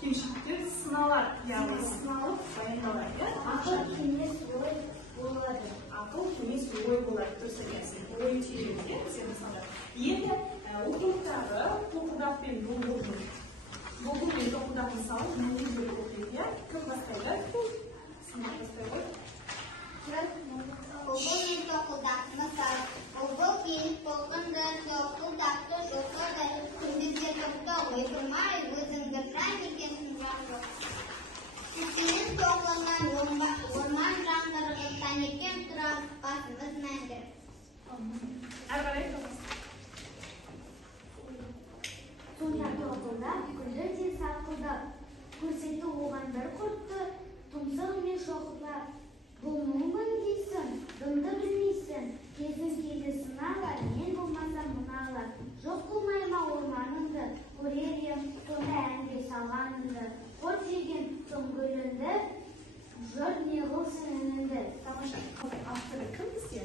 Кемшіліктер сыналар, яғни сыналып баяндалады. Ақыл кеңес ой болады. Ақыл кеңес ой болады. Дұрыс айтасың. Ой түйінуде сен мысалдар. Енді оқулықтағы тоқылдақ пен бұлбұл мен тоқылдақ мысалы нәтижелі оқиды. Кім бастайды? Сынақ бастайды. Бұлбұл мен тоқылдақ мысалы. Бұлбұл келіп толқынды, тоқылдақты жоқырды. Күндізде тоқты ойпырмай, өзің бір жан екенсің жақсы. Сенің тоқылынан орман жаңғырығып, таңертең тұрар басымыз мәңгі. Әрі қарай Сонда тоқылдақ күлді де сақылдап, көрсетті оған бір құртты, тұмсығымен шоқылап. Бұл мұңбын дейсің, дымды білмейсің, кезің келді сыналар, мен болмасам мұналар. Жоқ қылмайма орманыңды, көрер ем, сонда әнге салғаныңды. Қот жеген түңгілінді, жұрт не қылсын үнінді. Тамаша. Авторы кім бізде?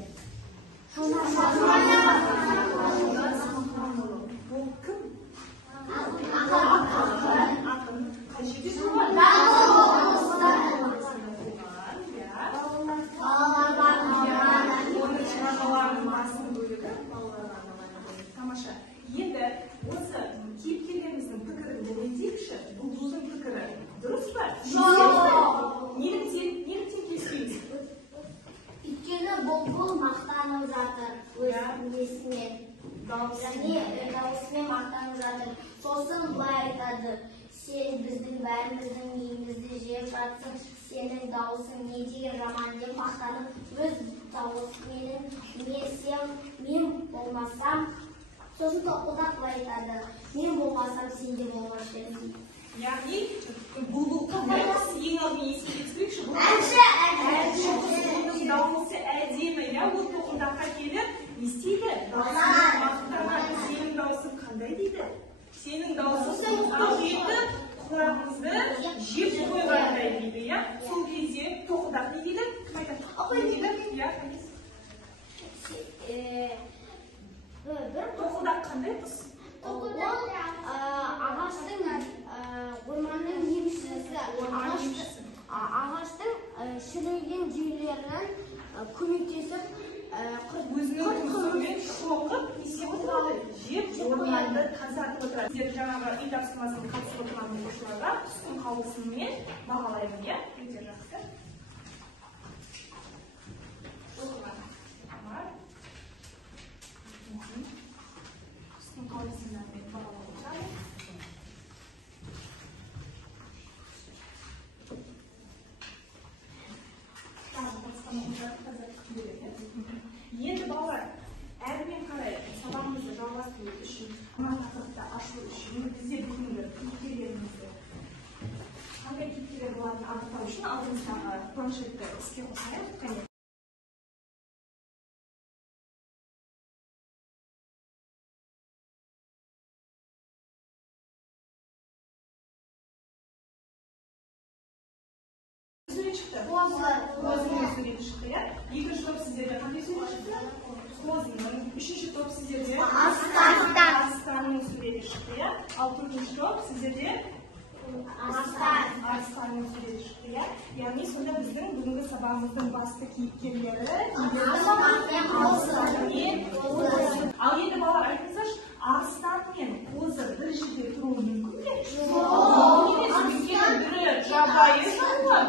Бұл кім? ақын. Қай жерде туған? Оның шығармаларының басым бөлігі балаларға арналған. Тамаша. Енді осы кейіпкерлеріміздің пікірін білейікші, бұлбұлдың пікірі дұрыс па? Неліктен келіспейміз? Өйткені бұлбұл мақтанып жатыр өз несімен. Дауысымен мақтанып жатыр. Сосын былай айтады: сен біздің бәріміздің миымызды жеп жатсың, сенің дауысың не деген жаман деп мақтанып, өз дауысымен мен болмасам, сосын тоқылдақ былай айтады: мен болмасам сен де болмас едім. Яғни бұлбұл қандай? Ең алдымен еске түсірейікші. Әнші! Оның дауысы әдемі, ол тоқылдаққа келіп не істейді? Сенің даусың қандай дейді? Сенің даусың жетті, құлағымызды жеп қойғандай дейді. Сол кезде тоқылдақ не дейді? Кім айтады? Тоқылдақ қандай құс? Тоқылдақ ағаштың, орманның емшісі. Ағаштың шіріген жерлерін көмектесіп, өзінің тұмсығымен шоқып, несе отырады? Жеп орманды тазартып отырады. Сіздер жаңағы үй тапсырмасына қатысып отырған оқушыларға түстің қаулысымен бағалаймын, иә? Өте жақсы. Түстің қаулысымен бағалап отырады. Енді балалар, әрмен қарай сабағымызды жалғастыру үшін, мына тақырыпты ашу үшін, бізде бүгінгі кейіпкерлерімізді қандай кейіпкерлер болатынын анықтау үшін алдымыздағы планшетті іске қосайық. Қозының суреті шықты, иә? Екінші топ сіздерде қандай сурет шықты? Қозының. Үшінші топ сіздерде арыстанның суреті шықты, иә? Ал төртінші топ сіздерде арыстанның суреті шықты, иә? Яғни сонда біздің бүгінгі сабағымыздың басты кейіпкерлері ал енді балалар айтыңыздаршы, арыстан мен қозы бір жерде тұруы мүмкін бе? Бірі жабайы жануар,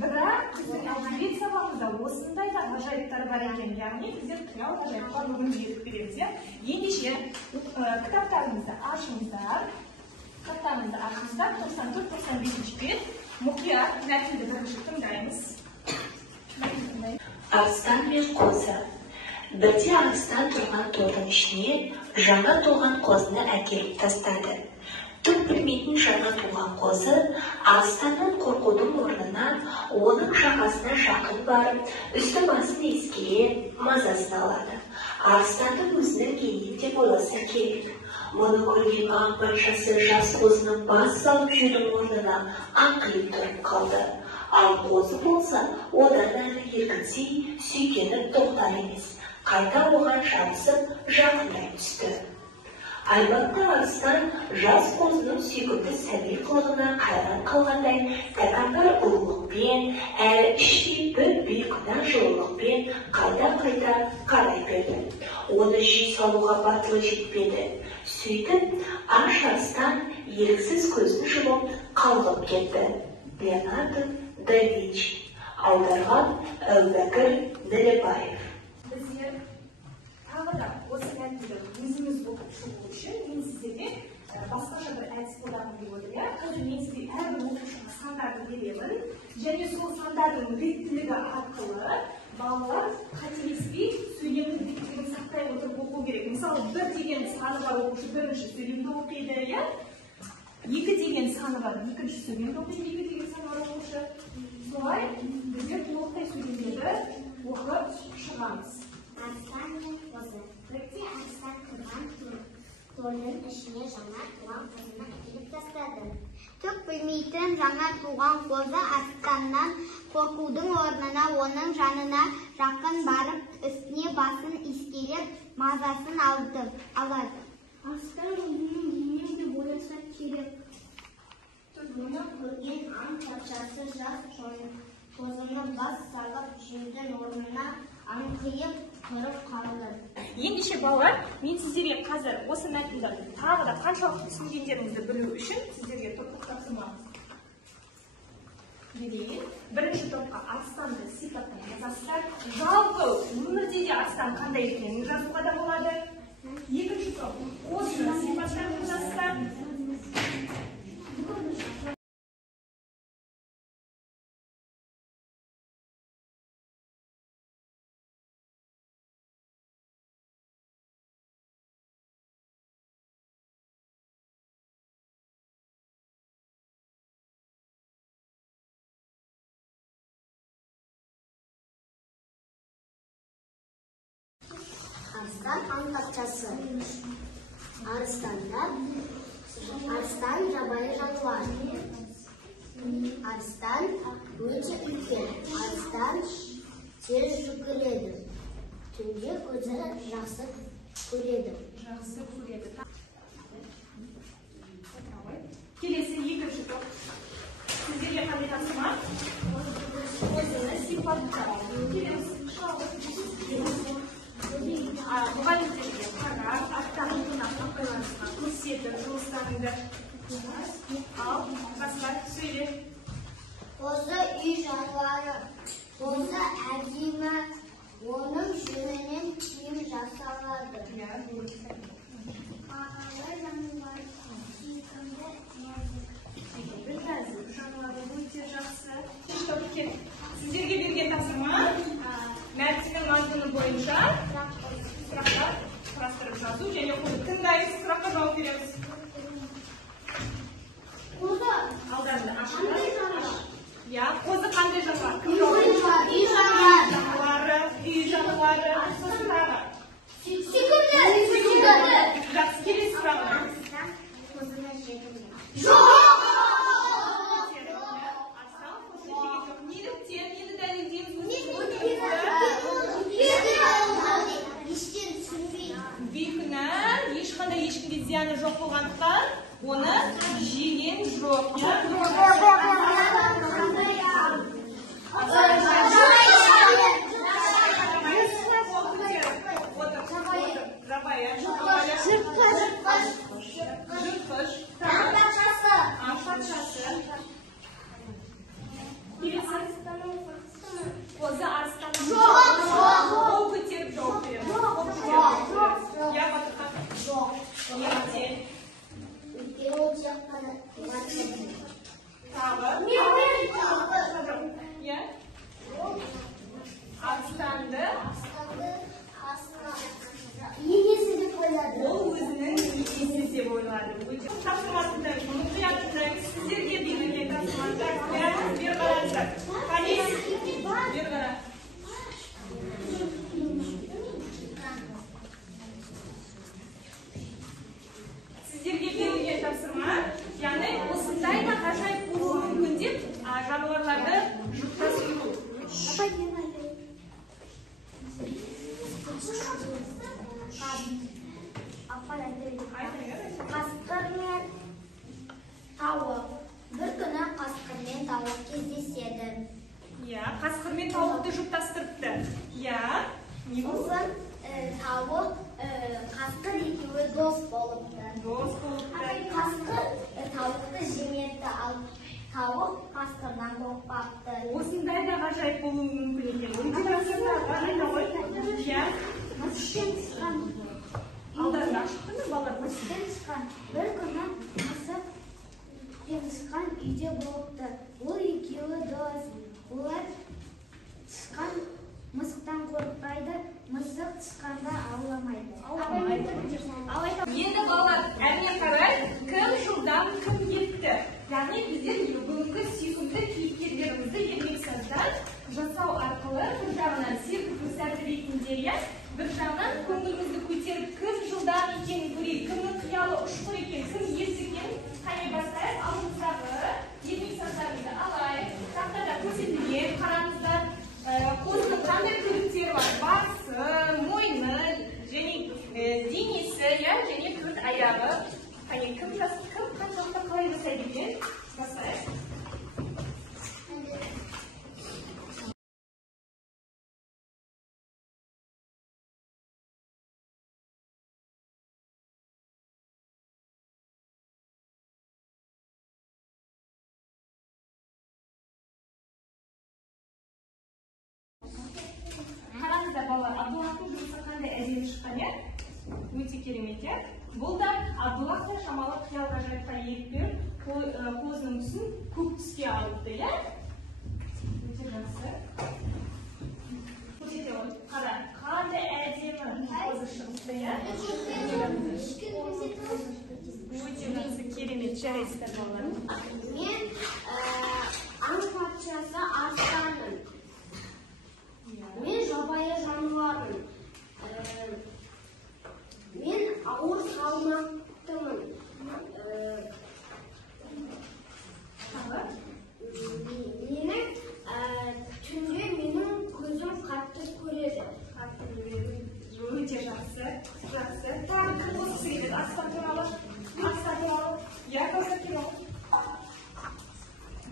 бірақ біздің әдебиет сабағымызда осындай да ғажайыптар бар екен. Яғни біздер қиял ғажайыпқа бүгін жетіп береміз. Ендеше кітаптарыңызды ашыңыздар. 94-95 бет мұқият мәтінді бірінші тыңдаймыз. Арыстан мен қозы. Бірде арыстан тұрған тордың ішіне жаңа туған қозыны әкеліп тастады. Түк білмейтін жаңа туған қозы арыстаннан қорқудың орнына оның жағасына жақын барып, үсті басын иіскеле мазасын алады. Арыстанның өзінің енем деп ойласа керек. Мұны көрген аң патшасы жас қозының бас салып жүрдің орнына аңқиып тұрып қалды. Ал қозы болса, одан әрі еркінсей, сүйкеніп тоқтар емес. Қайта оған жабысып жақындай түсті. Albatta Arslan жас қозының сүйкімді сәби қылығына қайран қалғандай, тәкаппар ұлылықпен, әрі іштей бір бейкүнә жылылықпен қайта-қайта қарай берді. Оны жей салуға батылы жетпеді. Сөйтіп, аш Арстан еріксіз көзін жұмып қалғып кетті. Леонардо да Винчи. Аударған Әубәкір Нәлібаев. Біздер тағы да осы мәтінді өзіміз оқып шығу үшін мен сіздерге басқаша бір әдіс қолданғым келіп отыр. Қазір мен сізге әрбір оқушыға сандарды беремін, және сол сандардың реттілігі арқылы балалар қателеспей сөйлемнің реттілігін сақтай отырып оқу керек. Мысалы, 1 деген саны бар оқушы бірінші сөйлемді оқиды, иә? 2 деген саны бар екінші сөйлемді оқиды, 2 деген саны бар оқушы. Солай біздер толықтай сөйлемдерді оқып шығамыз. Арстан мен қозы. Бірде Арстан кірған тордың ішіне жаңа туған қозыны әкеліп тастады. Түк білмейтін жаңа туған қозы Арстаннан қорқудың орнына оның жанына жақын барып, үстіне басын иіскелеп, мазасын алады. Арстан өзінің денем деп ойласа керек. Бұны көрген аң патшасы жас қозыны бас салып, жердің орнына аңқиып тұрып қалды. Ендеше балалар, мен сіздерге қазір осы мәтінді тағы да қаншалықты түсінгендеріңізді білу үшін сіздерге топтық тапсырма берейін. Бірінші топқа Арстанды сипаттап жазасыздар. Жалпы өмірде де Арстан қандай екенін жазуға да болады. Екінші топ қозыны сипаттап жазасыздар. Арстан аң патшасы. Арстан жабайы жануар. Арстан өте үлкен. Арстан тез жүгіреді. Түнде көзі жақсы көреді. Келесі екінші топ. Сіздерге қандай тапсырма? Қозыны сипаттап. Келеміз. Мұғалімдерге қарап, аттарыңызға қойғаныңызға көрсетіп, жұмыстарыңды ал, басқа сөйле. Қозы үй жануары. Қозы әдемі. Оның жүнінен киім жасалады. Қағалы жануар. Сүйкімді нәзік жануары өте жақсы. Сіздерге берген тапсырма мәтіннің мазмұны бойынша сұрақтар құрастырып жазу және оны тыңдаймыз, сұраққа жауап береміз. Қозы. Алдарында ашыңдар. Я, қозы қандай жануар? Үй жануар. Үй жануары. Сүйкімді. Жақсы, келесі сұрағына. Қозыны жеді ме? Жоқ! Неліктен? Нені дәлелдейміз? Бейкүнә, ешқандай ешкімге зияны жоқ болғандықтан, оны жеген жоқ. Жыртқыш. Патшасы. Қозы арыстанның қол көтеріп жауап береміз. Я батырға. Неліктен? Тағы. Арыстанды. Енесі деп ойлады. Ол өзінің енесі деп ойлады. Тапсырмасында мұқият тыңдаймыз. Сіздерге берілген тапсырмада бер қараңыздар. Қанес, бер қара. Сіздерге берілген тапсырма, яғни осындай да ғажайып болуы мүмкін деп жануарларды жұртқа сөйлеу. Айта тауықты жұптастырыпты. Я, не болды? Сосын тауық қасқыр екеуі дос болыпты. Дос болыпты. Қасқыр тауықты жемепті, ал тауық қасқырдан қорықпапты. Осындай да ғажайып болуы мүмкін екен. Өте жақсы айта ғой. Иә. Мысықтан шыққан Алдарында шықты ма балалар? мысықтан шыққан бір күні мысық пен тышқан үйде болыпты. Ол екеуі дос. Олар тышқан мысықтан қорықпайды, мысық тышқанды ауламайды. Енді балалар, әріне қарай кім жылдам, кім етті. Яғни біздер бүгінгі сүйкімді кейіпкерлерімізді ермексаздан жасау арқылы бір жағынан серпілу сәті ретінде, бір жағынан көңілімізді көтеріп, кім жылдам екенін көрейік, кімнің қиялы ұшқыр екен, кім есі екен, қане бастайық, алдымыздағы ермексаздарымызды алайық. Тақтада көрсетілген, қараңыздар, қозының қандай бөліктері бар? Басы, мойны, және денесі, және төрт аяғы. Қане кім қаншалықты қалай жасайды екен? Бастайық. Қараңыздар балалар, Абдуллахтың жұмысы қандай әдемі шыққан, иә? Өте керемет, иә? Бұл да Абдуллах та шамалы қиял ғажайыпқа елітпен қозының түсін көк түске алыпты, иә? Өте жақсы. Көрсете ғой, қара, қандай әдемі қозы шығыпты, иә? Өте жақсы, керемет, жарайсыздар балалар. Мен аң патшасы арстанмын. Мен жабайы жануармын. Мен ауыр салмақтымын. Түнде менің көзім қатты көреді. Өте жақсы, жақсы. Тағы бір қосқысы келеді. Аспан туралы. Я көрсетемін.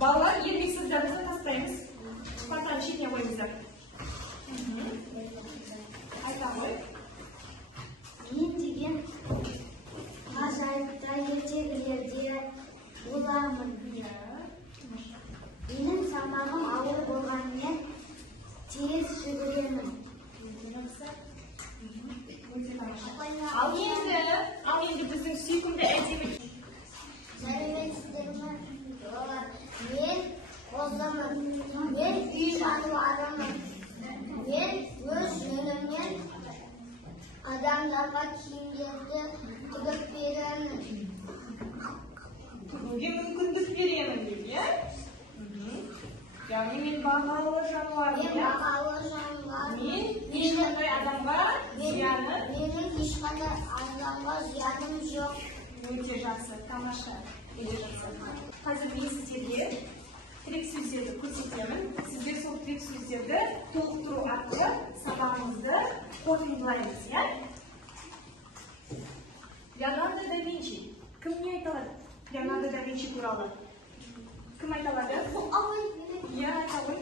Балалар, ермексіздерімізді тастаймыз. Партаның шетіне қойыңыздар. Айта ғой. Мен деген ғажайыпта ертегілерде боламын. Менің салмағым ауыр болғанымен тез жүгіремін. Ал енді біздің сүйкімді әдемі. Сәлеметсіздер ме? Мен қозымын. Мен үй жануарымын. Мен өз жөніммен адамдарға киімдерді тігіп беремін. Тігуге мүмкіндік беремін деп, иә? Яғни мен бағалы жануармын. Мен бағалы жануармын. Мен ешқандай адамға зияны. Менің ешқандай адамға зияным жоқ. Өте жақсы, тамаша. Өте жақсы. Қазір мен сіздерге тірек сөздерді көрсетемін. Сіздер сол тірек сөздерді толықтыру арқылы сабағымызды қорытындылаймыз, иә? Леонардо да Винчи. Кім не айта алады? Леонардо да Винчи туралы. Кім айта алады? Иә, айта ғой.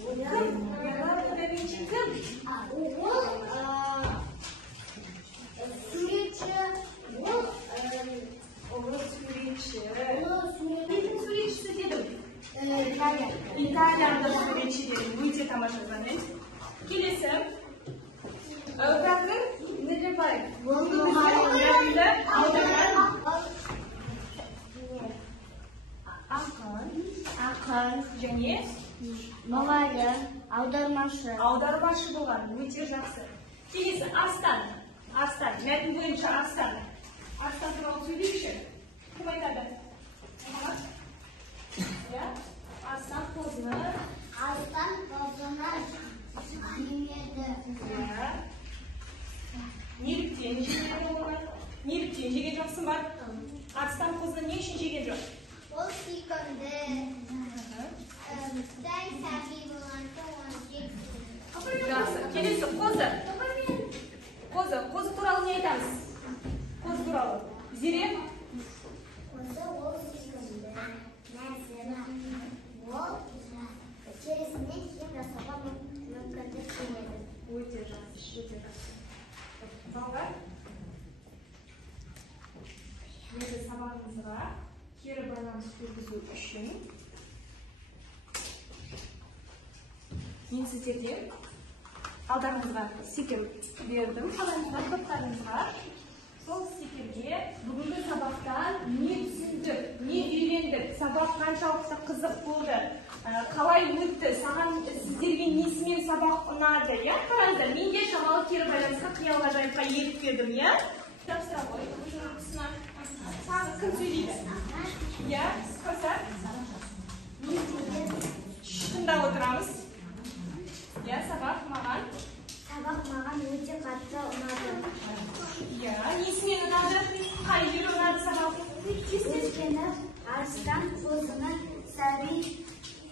Леонардо да Винчи кім? Суретші. Кімнің суретшісі дедім? Италияда суретші дедім. Өте тамаша zannet. Келесі. Қазір Нелебай. Мұғалімді аударған. Ақын және Мұғалім, аудармашы. аудармашы болған. Өте жақсы. Келесі Арстан. Арстан. Мәтін бойынша Арстан. Арстан туралы сөйлейікші. Кім айтады? Арстан қозыны. Арстан қозыны жемеді. Неліктен жеген болған? Неліктен жеген жоқсың бар? Арстан қозыны не үшін жеген жоқ? Ол сүйкімді. Дәл сәби болғанда оны жек. Жақсы. Келесі қозы. Қозы туралы не айтамыз? Қозы туралы. Зере? Қозы ол сүйкімді. Нәзік. жасауға мүмкіндік береді. Өте жақсы, өте жақсы. Балалар, енді сабағымызға кері байланыс жүргізу үшін мен сіздерден алдарыңызға стикер бердім, қалайсыздар топтарыңызға. Сол стикерге бүгінгі сабақтан не түсіндік, не үйрендік, сабақ қаншалықты қызық болды, қалай өтті, сіздерге несімен сабақ ұнады, иә? Қараңыздар, мен де шамалы кері байланысқа қиял ғажайыпқа еріп бердім, иә? Тапсыра ғой, тағы кім сөйлейді? Иә, Кәусар? Тыңдап отырамыз. Иә, сабақ маған? Сабақ маған өте қатты ұнады. Иә, несімен ұнады? Қай жері ұнады сабақ? Өйткені арыстан қозыны сәби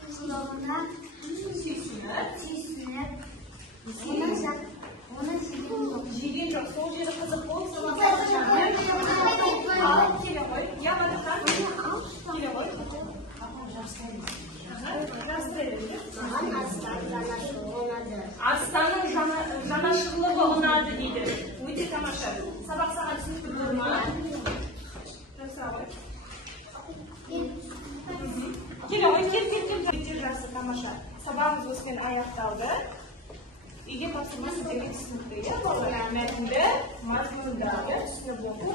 қылығына сүйсініп, оны жеген жоқ, сол жері қызық болып сабаққа келе ғой. Иә, Батырхан? Келе ғой. маған арыстан жанашырлығы ұнады. Арыстанның жанашырлығы ұнады дейді. Өте тамаша. Сабақ саған түсінікті болды ма? Жасыра ғой. Келе ғой, кел. Өте жақсы, тамаша. Сабағымыз осымен аяқталды. Үйге тапсырма сіздерге түсінікті, иә? Балалар мәтінді, мазмұнды түсініп оқу,